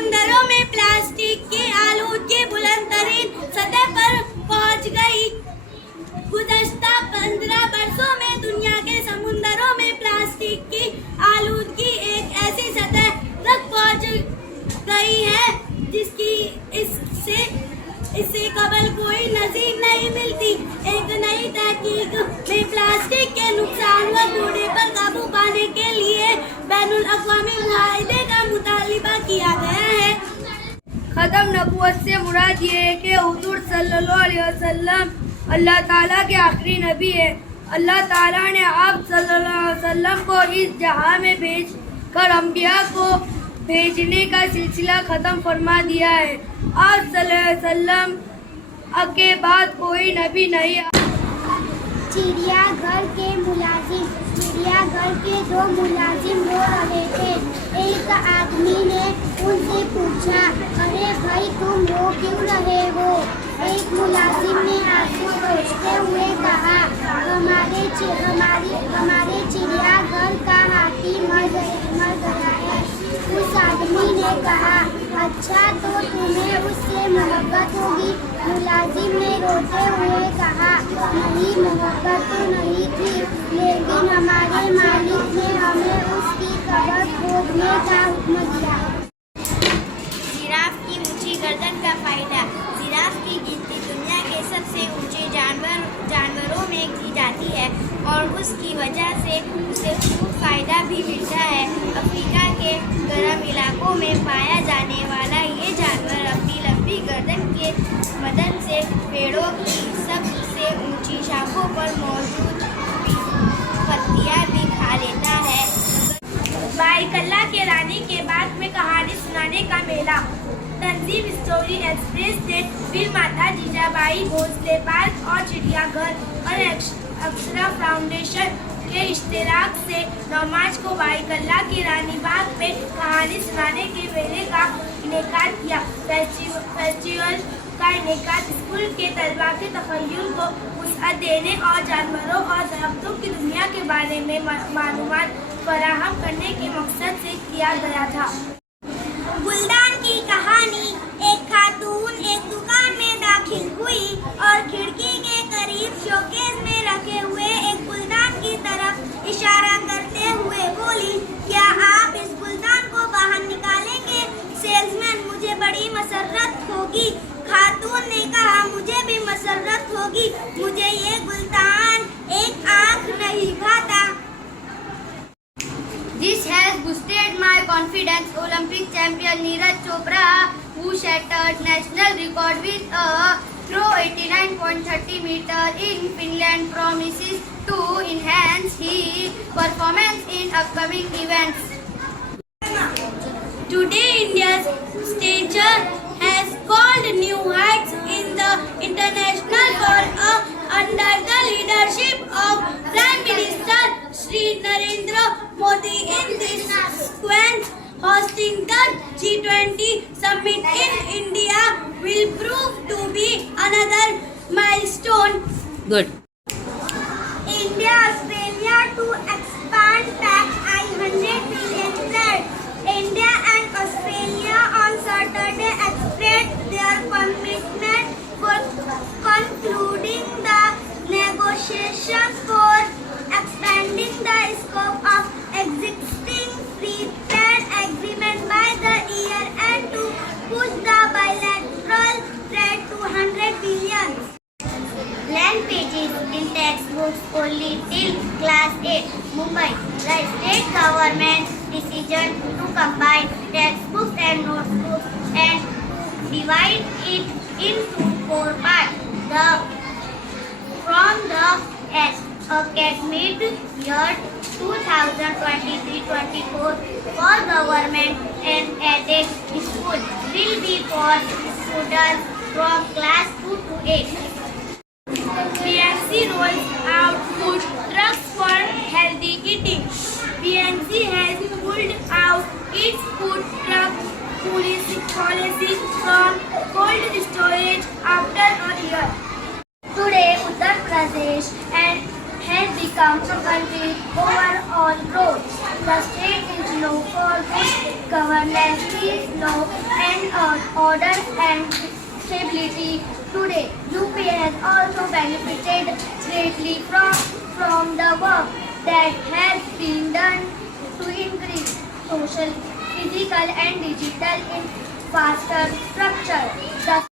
समुंदरों में प्लास्टिक की आलूदगी बुलंद तरीन सतह पर पहुंच गई। गुज़श्ता 15 वर्षों में दुनिया के समुंदरों में प्लास्टिक की आलूदगी एक ऐसी सतह तक पहुंच गई है जिसकी इससे कबल कोई नज़ीर नहीं मिलती। एक नई तहकीक में प्लास्टिक के नुकसान व कूड़े पर काबू पाने के लिए बैनुल अक़वामी मुआहदे का मुतालिबा किया गया है। ख़त्म नबूवत से मुराद ये है कि हुज़ूर सल्लल्लाहु अलैहि वसल्लम अल्लाह ताला के आखिरी नबी है। अल्लाह ताला ने आप सल्लल्लाहु अलैहि वसल्लम को इस जहां में भेज कर अंबिया को भेजने का सिलसिला ख़त्म फरमा दिया है। आप सल्लल्लाहु अलैहि वसल्लम के बाद कोई नबी नहीं। चिड़ियाघर के मुलाजिम चिड़ियाघर के 2 मुलाजिम रो रहे थे। एक आदमी ने उनसे पूछा, अरे भाई तुम रो क्यों रहे हो? एक मुलाजिम ने आंसू पोंछते हुए कहा, हमारे चिड़ियाघर का हाथी मर गया है। उस आदमी ने कहा, अच्छा तो तुम्हें उससे मोहब्बत होगी। मुलाजिम ने रोते हुए कहा, नहीं मोहब्बत तो नहीं थी, लेकिन हमारे मालिक ने हमें उसकी कब्र खोदने का हुक्म दिया। जिराफ की ऊंची गर्दन का फायदा। जिराफ की गिनती दुनिया के सबसे ऊंचे जानवरों में की जाती है और उसकी वजह से उसे खूब फायदा भी मिलता है। अफ्रीका के गर्म इलाकों में पाया जाने वाला ये जानवर अपनी लंबी गर्दन के मदद से पेड़ों की सबसे ऊंची शाखों पर मौजूद पत्तियां भी खा लेता है। बाईकल्ला के रानी के बाग में कहानी सुनाने का मेला। तंजीम स्टोरी एक्सप्रेस ने फिल्म माता जीजाबाई भोसले पार्क और चिड़ियाघर और अक्षरा फाउंडेशन के इश्तिराक से 9 मार्च को बाईकल्ला के रानी बाग में कहानी सुनाने के मेले का इनेकाद किया। फेस्टिवल का इनेकाद स्कूल के तलबा के तख़य्युल को वुसअत देने और जानवरों और दरख्तों की दुनिया के बारे में मालूमात फराहम करने के मकसद से किया गया था। गुलदान की कहानी। एक खातून एक दुकान में दाखिल हुई और खिड़की के करीब शोकेस में रखे हुए एक गुलदान की तरफ इशारा करते हुए बोली, क्या आप इस गुलदान को बाहर निकालेंगे? सेल्समैन, मुझे बड़ी मसरत होगी। खातून ने कहा, मुझे भी मसरत होगी, मुझे ये गुलदान एक आँख नहीं भाता। This has boosted my confidence. Olympic champion Neeraj Chopra, who shattered national record with a throw 89.30 meter in Finland, promises to enhance his performance in upcoming events. Today, India's stature has called new heights in the international world under the leadership of Prime Minister Shri Narendra Modi in this sequence. Hosting the G20 summit in India will prove to be another milestone. Good. India Australia to expand tax 100 billion trade. India and Australia on Saturday expressed their commitment for concluding the negotiations for expanding the scope of existing free trade agreement by the year end to push the bilateral trade to 100 billion. Blank pages in textbooks only till class 8. Mumbai. The state government's decision to combine textbooks and notebooks and divide it into 4 parts. From the academic year 2023-24 for government and aided school will be for students from class 2 to 8. BNC rolls out food trucks for healthy eating. BNC has pulled out its food truck policy from cold storage after a year. Today, Uttar Pradesh has become a country overall growth. The state is law for good governance, peace, law and order and stability. Today, UP has also benefited greatly from the work that has been done to increase social, physical and digital infrastructure. The